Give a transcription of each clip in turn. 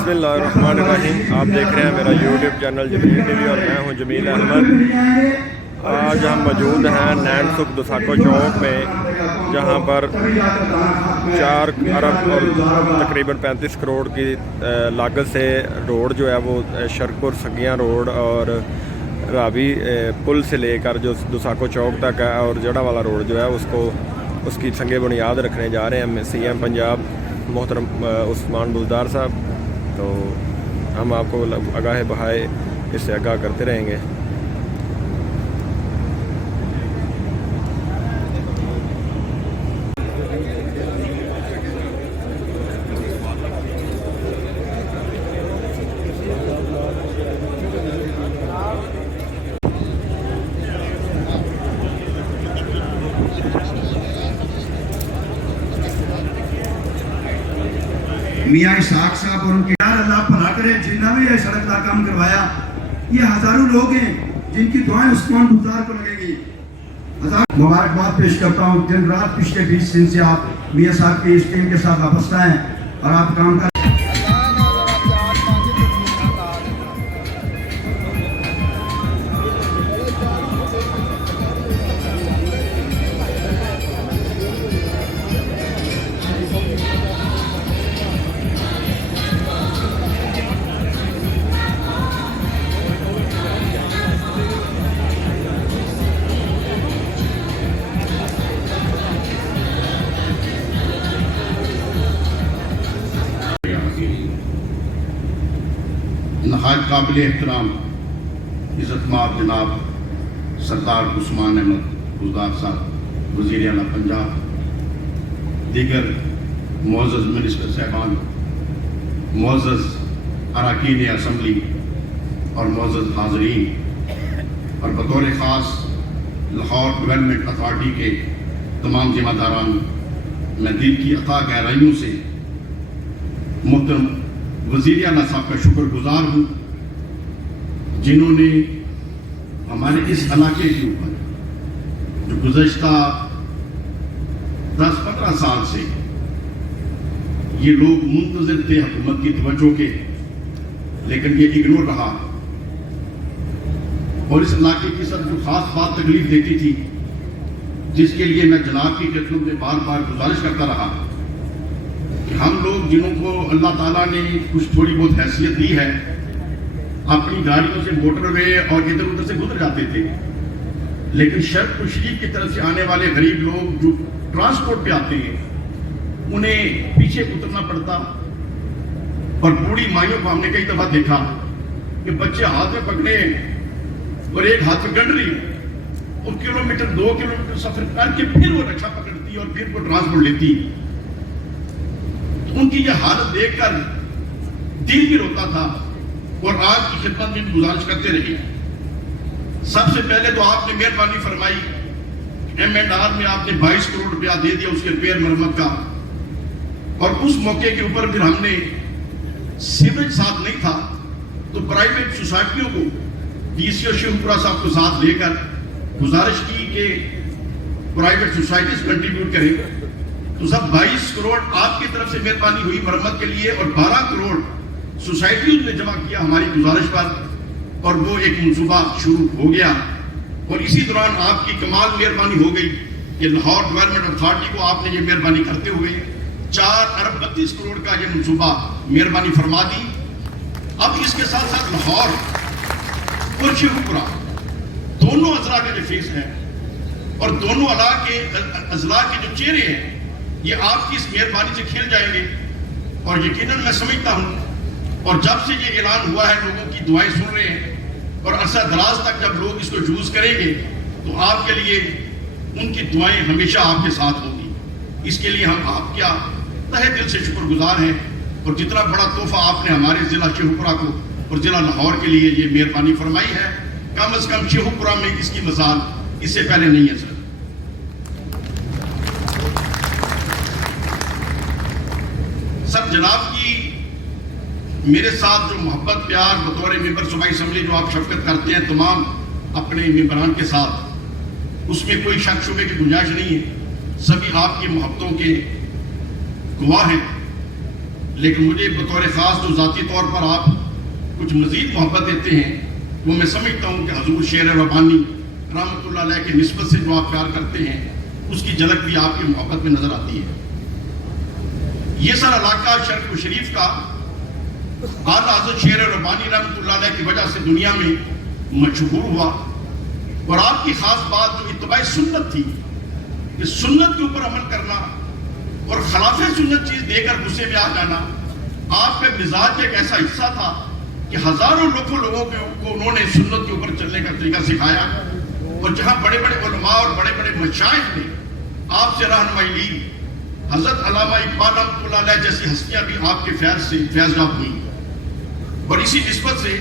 बिस्मिल्लाहिर्रहमानिर्रहीम। आप देख रहे हैं मेरा यूट्यूब चैनल जमील टीवी और मैं हूं जमील अहमद। आज हम मौजूद हैं नैन सुख दुसाको चौक में, जहां पर 4 अरब और तकरीबन 35 करोड़ की लागत से रोड जो है वो शरकपुर सगियां रोड और रावी पुल से लेकर जो दुसाको चौक तक है और जड़ा वाला रोड जो है उसकी संगे बुनियाद रखने जा रहे हैं CM पंजाब मोहतरम उस्मान बुज़दार साहब। तो हम आपको आगाह बहाए इससे आगाह करते रहेंगे। मियाँ इसाक साहब और उनके यार अल्लाह भला करे जिन्होंने भी ये सड़क का काम करवाया। ये हजारों लोग हैं जिनकी दुआएं उस्मान बुज़दार को लगेगी। हजार मुबारकबाद पेश करता हूँ। दिन रात पिछले 20 दिन से आप मियाँ साहब के इस टीम के साथ वाबस्ता हैं और आप काम कर नहायत काबिल एहतराम इज़्ज़तमाब जनाब सरदार उस्मान अहमद बुज़दार साहब वज़ीर आला पंजाब, दीगर मुअज़्ज़ज़ मिनिस्टर साहबान, मुअज़्ज़ज़ अरकान असम्बली और मुअज़्ज़ज़ हाज़रीन और बतौर ख़ास लाहौर डेवलपमेंट अथॉरिटी के तमाम ज़िम्मेदारान, मैं दिल की अता गहराइयों से मोहतरम वज़ीर आला साहब का शुक्रगुजार हूँ, जिन्होंने हमारे इस इलाके के ऊपर जो गुज़श्ता 10-15 साल से ये लोग मुंतज़िर थे हुकूमत की तवज्जो के, लेकिन ये इग्नोर रहा और इस इलाके की सब जो खास बात तकलीफ देती थी, जिसके लिए मैं जनाब की खिदमत में बार बार गुजारिश करता रहा कि हम लोग जिन्हों को अल्लाह ताला ने कुछ थोड़ी बहुत हैसियत दी है, अपनी गाड़ियों से मोटरवे और इधर उधर से गुजर जाते थे, लेकिन शर्क शरीफ की तरफ से आने वाले गरीब लोग जो ट्रांसपोर्ट पे आते हैं उन्हें पीछे उतरना पड़ता। और बूढ़ी माइयों को हमने कई दफा देखा कि बच्चे हाथ में पकड़े और एक हाथ में गंड रही और किलोमीटर 2 किलोमीटर सफर करके फिर वो रक्षा पकड़ती और फिर वो ट्रांसपोर्ट लेती। उनकी यह हालत देखकर दिल भी रोता था और आज की खिदमत में गुजारिश करते रहे। सबसे पहले तो आपने मेहरबानी फरमाई, M&R में आपने 22 करोड़ रुपया दे दिया उसके रिपेयर मरम्मत का, और उस मौके के ऊपर फिर हमने सीवेज साथ नहीं था तो प्राइवेट सोसाइटियों को DCO शिवपुरा साहब को साथ लेकर गुजारिश की कि प्राइवेट सोसाइटीज कंट्रीब्यूट करें। तो सब 22 करोड़ आपकी तरफ से मेहरबानी हुई मरम्मत के लिए और 12 करोड़ सोसाइटियों ने जमा किया हमारी गुजारिश पर, और वो एक मंसूबा शुरू हो गया। और इसी दौरान आपकी कमाल मेहरबानी हो गई कि लाहौर डेवलपमेंट अथॉरिटी को आपने ये मेहरबानी करते हुए 4 अरब 32 करोड़ का ये मंसूबा मेहरबानी फरमा दी। अब इसके साथ साथ लाहौर और शिवपुरा दोनों अजला के जो फेस हैं और दोनों अजला के जो चेहरे हैं, ये आपकी इस मेहरबानी से खिल जाएंगे। और यकीनन मैं समझता हूं, और जब से ये ऐलान हुआ है लोगों की दुआएं सुन रहे हैं और अरसा दराज तक जब लोग इसको यूज करेंगे तो आपके लिए उनकी दुआएं हमेशा आपके साथ होंगी। इसके लिए हम आपका तहे दिल से शुक्रगुजार हैं। और जितना बड़ा तोहफा आपने हमारे जिला शेखुपुरा को और जिला लाहौर के लिए ये मेहरबानी फरमाई है, कम से कम शेखुपुरा में इसकी मिसाल इससे पहले नहीं है। सर जनाब की मेरे साथ जो मोहब्बत प्यार बतौर मेंबर सूबाई असम्बली जो आप शफकत करते हैं तमाम अपने मेंबरान के साथ, उसमें कोई शक शुबे की गुंजाइश नहीं है। सभी आपकी मोहब्बतों के गवाह हैं। لیکن مجھے بطور خاص جو ذاتی طور پر آپ کچھ مزید محبت دیتے ہیں وہ میں سمجھتا ہوں کہ حضور شیر ربانی رحمۃ اللہ علیہ کی نسبت سے جو آپ پیار کرتے ہیں اس کی جھلک بھی آپ کی محبت میں نظر آتی ہے۔ یہ سارا علاقہ شرق شریف کا اعلیٰ حضرت شیر ربانی رحمۃ اللہ علیہ کی وجہ سے دنیا میں مشہور ہوا، اور آپ کی خاص بات جو اتباع سنت تھی کہ سنت کے اوپر عمل کرنا اور خلاف سنت چیز دے کر غصے میں آ جانا آپ کے مزاج کا ایک ایسا حصہ تھا کہ ہزاروں لوگوں کو انہوں نے سنت کے اوپر چلنے کا طریقہ سکھایا، اور جہاں بڑے بڑے علماء اور بڑے بڑے مشائخ نے آپ سے رہنمائی لی، حضرت علامہ اقبال رحمۃ اللہ علیہ جیسی ہستیاں بھی آپ کے فیض سے فیضیاب ہوئی، اور اسی نسبت سے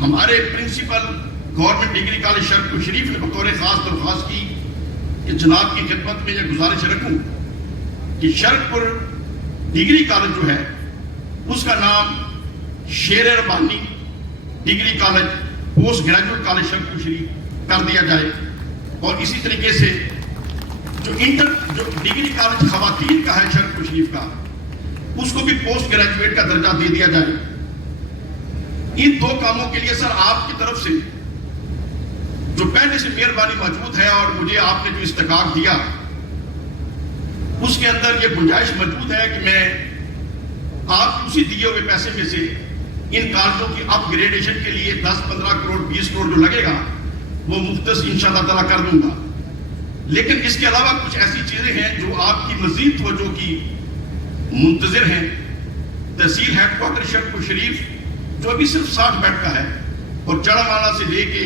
ہمارے پرنسپل گورنمنٹ ڈگری کالج شرق شریف نے بطور خاص درخواست کی کہ جناب کی خدمت میں یہ گزارش رکھوں کہ شرق پور ڈگری کالج جو ہے اس کا نام Sher Rabbani degree college post graduate college شرق شریف کر دیا جائے، اور اسی طریقے سے جو ڈگری کالج خواتین کا ہے شرق شریف کا اس کو بھی پوسٹ گریجویٹ کا درجہ دے دیا جائے۔ ان دو کاموں کے لیے سر آپ کی طرف سے جو پہلے سے مہربانی موجود ہے اور مجھے آپ نے جو استحقاق دیا اس کے اندر یہ گنجائش موجود ہے کہ میں آپ اسی دیے ہوئے پیسے میں سے ان کالجوں کی اپ گریڈیشن کے لیے 10-15 کروڑ 20 کروڑ جو لگے گا وہ مختص انشاءاللہ تعالیٰ کر دوں گا، لیکن اس کے علاوہ کچھ ایسی چیزیں ہیں جو آپ کی مزید توجہ کی منتظر ہیں۔ تحصیل ہیڈ کوارٹر شرق شریف جو ابھی صرف 60 بیڈ کا ہے اور چڑا مانا سے لے کے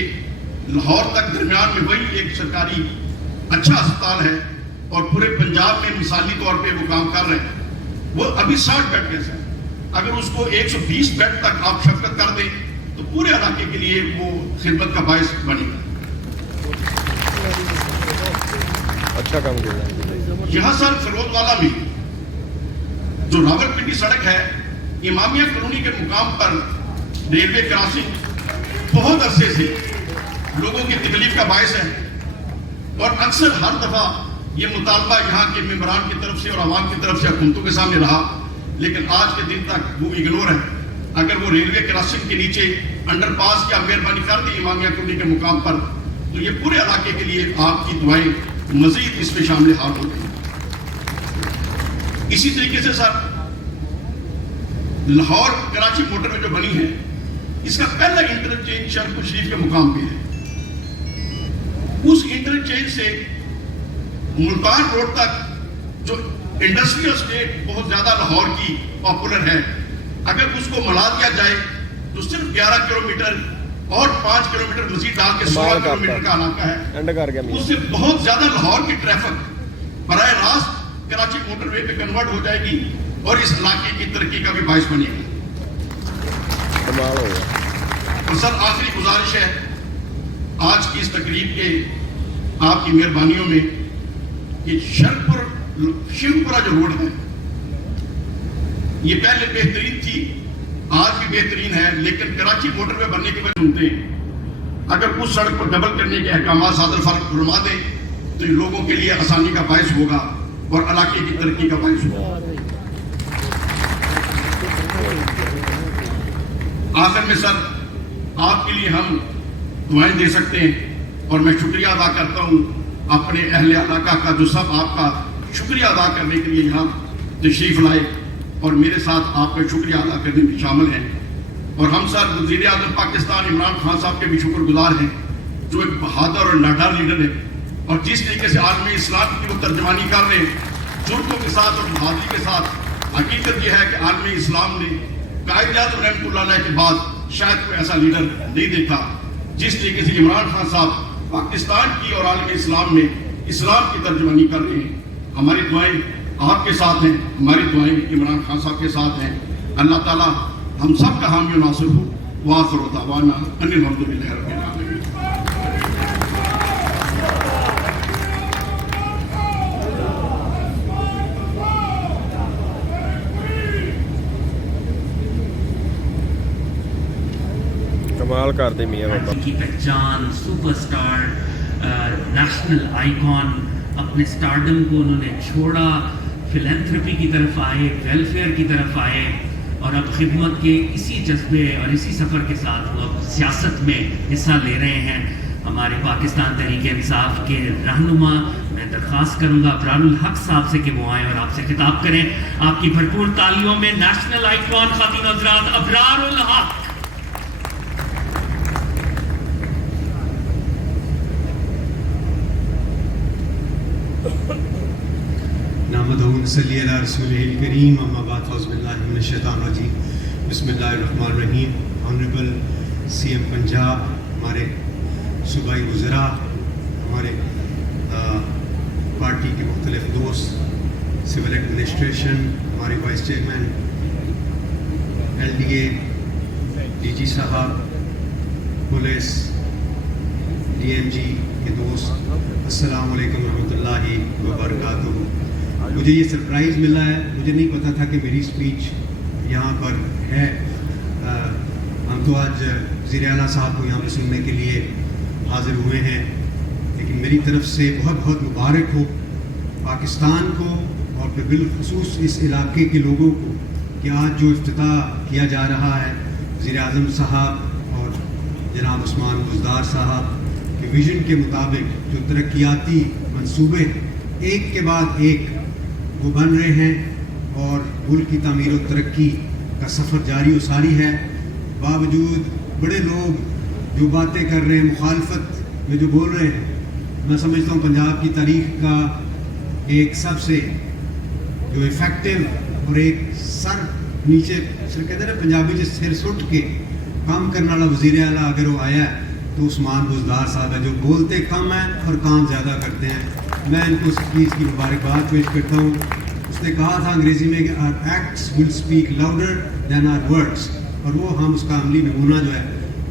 لاہور تک درمیان میں وہی ایک سرکاری اچھا اسپتال ہے اور پورے پنجاب میں مثالی طور پہ وہ کام کر رہے ہیں، وہ ابھی 60 بیڈ کیسے ہیں، اگر اس کو 120 بیڈ تک آپ شفقت کر دیں تو پورے علاقے کے لیے وہ خدمت کا باعث بنے گا۔ اچھا کام کیا۔ یہاں سر فیروز والا میں جو راولپنڈی سڑک ہے امامیہ کالونی کے مقام پر ریلوے کراسنگ بہت عرصے سے لوگوں کی تکلیف کا باعث ہے، اور اکثر ہر دفعہ یہ مطالبہ یہاں کے ممبران کی طرف سے اور عوام کی طرف سے حکومتوں کے سامنے رہا، لیکن آج کے دن تک وہ اگنور ہے۔ اگر وہ ریلوے کراسنگ کے نیچے انڈر پاس کی آپ مہربانی کر دی امامیہ کالونی کے مقام پر تو یہ پورے علاقے کے لیے آپ کی دعائیں مزید اس میں شامل حال ہوتی ہیں۔ اسی طریقے سے سر لاہور کراچی موٹر میں جو بنی ہے اس کا پہلا انٹرچینج شرق شریف کے مقام پہ ہے، اس انٹرچینج سے ملتان روڈ تک جو انڈسٹریل اسٹیٹ بہت زیادہ لاہور کی پاپولر ہے، اگر اس کو ملا دیا جائے تو صرف 11 کلومیٹر اور 5 کلومیٹر مزید ڈال کے 16 کلومیٹر کا علاقہ ہے، اس سے بہت زیادہ لاہور کی ٹریفک براہ راست کراچی موٹر وے پہ کنورٹ ہو جائے گی اور اس علاقے کی ترقی کا بھی باعث بنے گی۔ اور سر آخری گزارش ہے آج کی اس تقریب کے آپ کی مہربانیوں میں کہ شیوپورہ جو روڈ ہے یہ پہلے بہترین تھی، آج بھی بہترین ہے، لیکن کراچی موٹر وے بننے کی وجہ سنتے ہیں اگر اس سڑک کو ڈبل کرنے کے احکامات صادر فرما دیں تو یہ لوگوں کے لیے آسانی کا باعث ہوگا اور علاقے کی ترقی کا باعث ہوگا۔ آخر میں سر آپ کے لیے ہم دعائیں دے سکتے ہیں، اور میں شکریہ ادا کرتا ہوں اپنے اہل علاقہ کا جو سب آپ کا شکریہ ادا کرنے کے لیے یہاں تشریف لائے اور میرے ساتھ آپ کا شکریہ ادا کرنے میں شامل ہیں۔ اور ہم سر وزیر اعظم پاکستان عمران خان صاحب کے بھی شکر گزار ہیں جو ایک بہادر اور نڈر لیڈر ہے، اور جس طریقے سے عالم اسلام کی وہ ترجمانی کر رہے ہیں جرتوں کے ساتھ اور بہادری کے ساتھ۔ حقیقت یہ ہے کہ عالم اسلام نے قائد اعظم رحمۃ اللہ علیہ کے بعد شاید کوئی ایسا لیڈر نہیں دیکھا جس طریقے سے عمران خان صاحب پاکستان کی اور عالم اسلام میں اسلام کی ترجمانی کر رہے ہیں۔ ہماری دعائیں آپ کے ساتھ ہیں، ہماری دعائیں عمران خان صاحب کے ساتھ ہیں۔ اللہ تعالیٰ ہم سب کا حامی و ناصر ہو۔ وآخر دعوانا ان الحمد للہ رب العالمین۔ کمال کر دے میاں بابا کی پہچان، سپر اسٹار، نیشنل آئیکن، اپنے سٹارڈم کو انہوں نے چھوڑا फिलैंथ्रोपी की तरफ आए, वेलफेयर की तरफ आए और अब खिदमत के इसी जज्बे और इसी सफ़र के साथ वो अब सियासत में हिस्सा ले रहे हैं। हमारे पाकिस्तान तहरीक इंसाफ के रहनुमा, मैं दरख्वास्त करूंगा अबरारुल हक साहब से कि वो आएँ और आपसे खिताब करें। आपकी भरपूर तालियों में नेशनल आइकॉन खातिन हज़रात अबरारुल हक। नहमदुहु व नसल्ली अला रसूलिहिल करीम, अम्मा बाद, फ़ौज़ु बिल्लाहि मिनश शैतानिर रजीम, बिस्मिल्लाहिर रहमानिर रहीम। ऑनरेबल CM पंजाब, हमारे सूबाई वज़रा, हमारे पार्टी के मुख्तलिफ दोस्त, सिविल एडमिनिस्ट्रेशन, हमारे वाइस चेयरमैन LDA, DG साहब, पुलिस, DMG के दोस्त, अस्सलामु अलैकुम रहमतुल्लाहि व बरकातुहू। मुझे ये सरप्राइज़ मिला है, मुझे नहीं पता था कि मेरी स्पीच यहाँ पर है। हम तो आज वज़ीर आला साहब को यहाँ पर सुनने के लिए हाज़िर हुए हैं, लेकिन मेरी तरफ से बहुत बहुत मुबारक हो पाकिस्तान को और फिर बिलखुसूस इस इलाके के लोगों को कि आज जो इफ्तिताह किया जा रहा है वज़ीर आज़म साहब और जनाब उस्मान बुज़दार साहब के विज़न के मुताबिक जो तरक्याती मंसूबे एक के बाद एक वो बन रहे हैं और मुल्क की तामीर और तरक्की का सफ़र जारी व सारी है। बावजूद बड़े लोग जो बातें कर रहे हैं, मुखालफत में जो बोल रहे हैं, मैं समझता हूँ पंजाब की तारीख का एक सबसे जो इफ़ेक्टिव और एक सर नीचे सर कहते हैं पंजाबी से सिर सुट के काम करने वाला वज़ीर आला अगर वो आया है तो उस्मान बुज़दार साहब है, जो बोलते कम हैं और काम ज़्यादा करते हैं। मैं इनको इस चीज़ की मुबारकबाद पेश करता हूँ। उसने कहा था अंग्रेज़ी में कि our acts will speak louder than our words, और वो हम उसका अमली नमूना जो है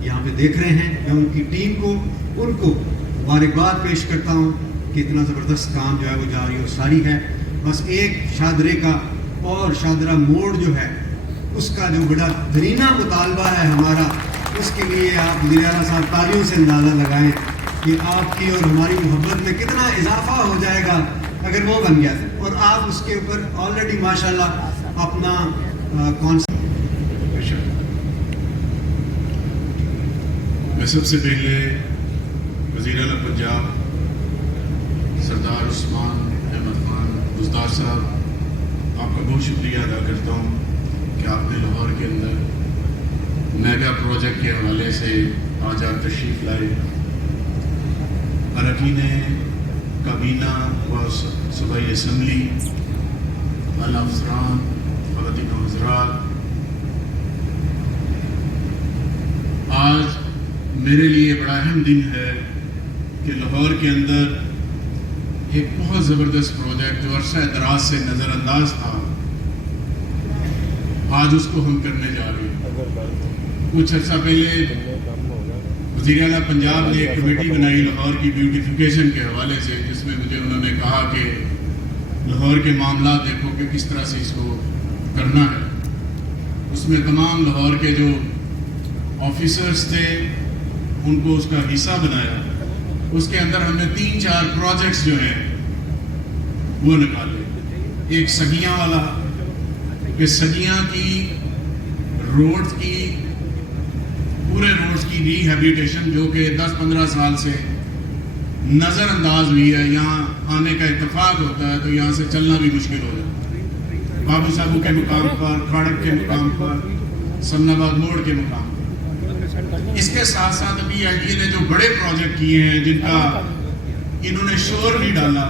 यहाँ पे देख रहे हैं। मैं उनकी टीम को उनको मुबारकबाद पेश करता हूँ कि इतना ज़बरदस्त काम जो है वो जारी और सारी है। बस एक शादरे का और शादरा मोड़ जो है उसका जो बड़ा दरीना मुतालबा है हमारा, उसके लिए आप वज़ीर आला साहब तालियों से अंदाज़ा लगाएं कि आपकी और हमारी मोहब्बत में कितना इजाफा हो जाएगा अगर वो बन गया था। और आप उसके ऊपर ऑलरेडी माशाल्लाह अपना मैं सबसे पहले वज़ीर आला पंजाब सरदार उस्मान अहमद खान बुज़दार साहब, आपका बहुत शुक्रिया अदा करता हूँ कि आपने लाहौर के अंदर मेगा प्रोजेक्ट के हवाले से आज आप तशरीफ़ लाए। अरकान काबीना व सूबाई असम्बली, आला अफ़सरान, ख़वातीन व हज़रात, आज मेरे लिए बड़ा अहम दिन है कि लाहौर के अंदर एक बहुत ज़बरदस्त प्रोजेक्ट जो अरसा दराज से नज़रअंदाज था, आज उसको हम करने जा रहे हैं। कुछ अर्सा पहले वज़ीर आला पंजाब ने एक कमेटी बनाई लाहौर की ब्यूटिफिकेशन के हवाले से, जिसमें मुझे उन्होंने कहा कि लाहौर के मामला देखो कि किस तरह से इसको करना है। उसमें तमाम लाहौर के जो ऑफिसर्स थे उनको उसका हिस्सा बनाया। उसके अंदर हमने 3-4 प्रोजेक्ट्स जो हैं वो निकाले। एक सगियाँ वाला कि सगियाँ की रोड्स की पूरे रोड्स की रिहैबिलिटेशन जो कि 10-15 साल से नज़रअंदाज हुई है। यहाँ आने का इत्तेफाक होता है तो यहाँ से चलना भी मुश्किल हो जाता है। बाबू साहबू के मुकाम पर, खाड़क के मुकाम पर, समनाबाद मोड़ के मुकाम पर। इसके साथ साथ अभी LDA ने जो बड़े प्रोजेक्ट किए हैं जिनका इन्होंने शोर नहीं डाला,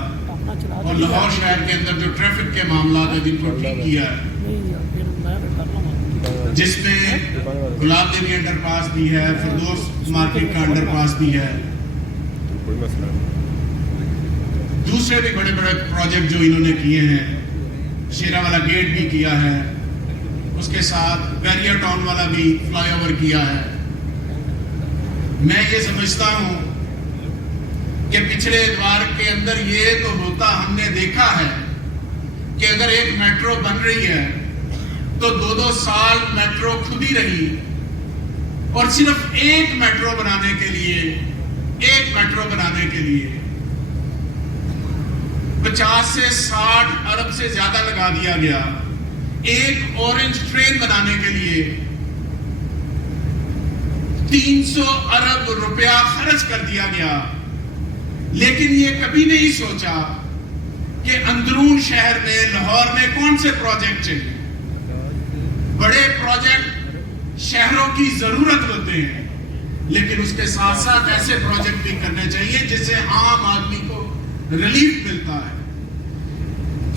और लाहौर शहर के अंदर जो ट्रैफिक के मामला है जिनको ठीक किया है, जिसमें गुलाब देवी अंडरपास भी है, फिरदौस मार्केट का अंडरपास भी है, दूसरे भी बड़े बड़े प्रोजेक्ट जो इन्होंने किए हैं, शेरा वाला गेट भी किया है, उसके साथ बैरियर टाउन वाला भी फ्लाईओवर किया है। मैं ये समझता हूं कि पिछले द्वार के अंदर ये तो होता हमने देखा है कि अगर एक मेट्रो बन रही है तो 2-2 साल मेट्रो खुद ही रही, और सिर्फ एक मेट्रो बनाने के लिए 50 سے 60 ارب سے زیادہ لگا دیا گیا ایک اورنج ٹرین بنانے کے لیے 300 ارب روپیہ خرچ کر دیا گیا، لیکن یہ کبھی نہیں سوچا کہ اندرون شہر میں لاہور میں کون سے پروجیکٹ چاہیے۔ بڑے پروجیکٹ شہروں کی ضرورت ہوتے ہیں، لیکن اس کے ساتھ ساتھ ایسے پروجیکٹ بھی کرنے چاہیے جس سے عام آدمی کو ریلیف ملتا ہے۔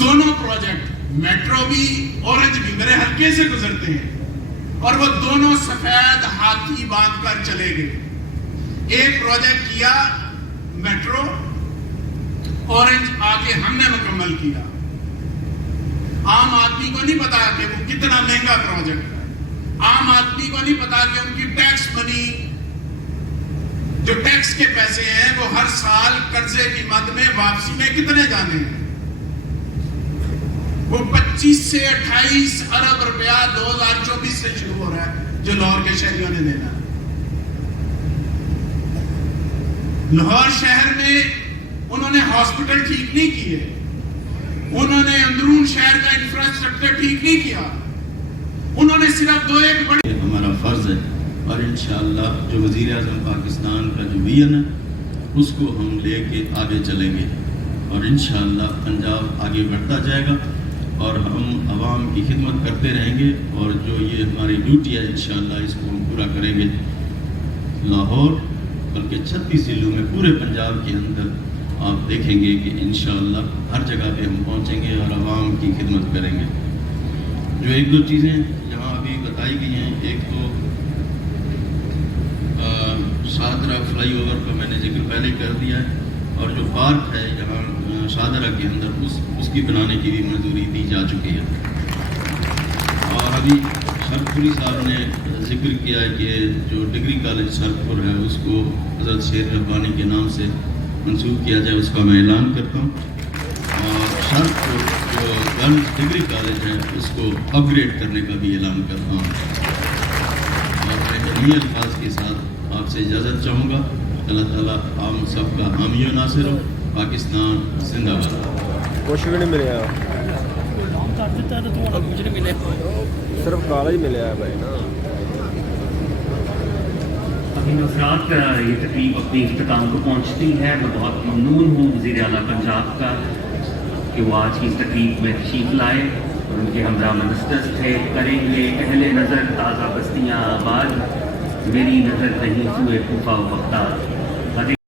دونوں پروجیکٹ میٹرو بھی اورنج بھی میرے حلقے سے گزرتے ہیں اور وہ دونوں سفید ہاتھی باندھ کر چلے گئے۔ ایک پروجیکٹ کیا میٹرو اورنج آگے ہم نے مکمل کیا۔ عام آدمی کو نہیں پتا کہ وہ کتنا مہنگا پروجیکٹ ہے، عام آدمی کو نہیں پتا کہ ان کی ٹیکس منی، جو ٹیکس کے پیسے ہیں وہ ہر سال قرضے کی مد میں واپسی میں کتنے جانے ہیں۔ وہ 25 سے 28 ارب روپیہ 2024 سے شروع ہو رہا ہے جو لاہور کے شہریوں نے دینا۔ لاہور شہر میں انہوں نے ہاسپٹل ٹھیک نہیں کیے، انہوں نے اندرون شہر کا انفراسٹرکچر ٹھیک نہیں کیا، انہوں نے صرف دو ایک بڑے۔ ہمارا فرض ہے اور انشاءاللہ جو وزیر اعظم پاکستان کا جو ویژن ہے اس کو ہم لے کے آگے چلیں گے اور انشاءاللہ پنجاب آگے بڑھتا جائے گا اور ہم عوام کی خدمت کرتے رہیں گے اور جو یہ ہماری ڈیوٹی ہے انشاءاللہ اس کو ہم پورا کریں گے۔ لاہور بلکہ 36 ضلعوں میں پورے پنجاب کے اندر آپ دیکھیں گے کہ انشاءاللہ ہر جگہ پہ ہم پہنچیں گے اور عوام کی خدمت کریں گے۔ جو ایک دو چیزیں یہاں ابھی بتائی گئی ہیں، ایک تو شاہدرہ فلائی اوور کا میں نے ذکر پہلے کر دیا ہے اور جو پارک ہے یہاں شاہدرہ کے اندر اس کی بنانے کی بھی منظوری دی جا چکی ہے۔ اور ابھی شرپوری صاحب نے ذکر کیا ہے کہ جو ڈگری کالج شرپور ہے اس کو حضرت شیر ربانی کے نام سے منسوخ کیا جائے، اس کا میں اعلان کرتا ہوں۔ اور شرپور جو گرلز ڈگری کالج ہے اس کو اپ گریڈ کرنے کا بھی اعلان کرتا ہوں۔ اور میں انہی الفاظ کے ساتھ آپ سے اجازت چاہوں گا۔ اللہ تعالیٰ ہم سب کا حامی و ناصر ہو۔ پاکستان زندہ باد۔ کچھ بھی نہیں ملیا، صرف کالج ملیا ہے بھائی نا۔ ابھی نفرات یہ تقریب اپنی اختتام کو پہنچتی ہے۔ میں بہت ممنون ہوں وزیر اعلیٰ پنجاب کا کہ وہ آج کی اس تقریب میں تشریف لائے اور ان کے ہمراہ منسٹرز تھے۔ کریں گے اہل نظر تازہ بستیاں آباد، میری نظر کہیں سوئے کوفہ و بغداد۔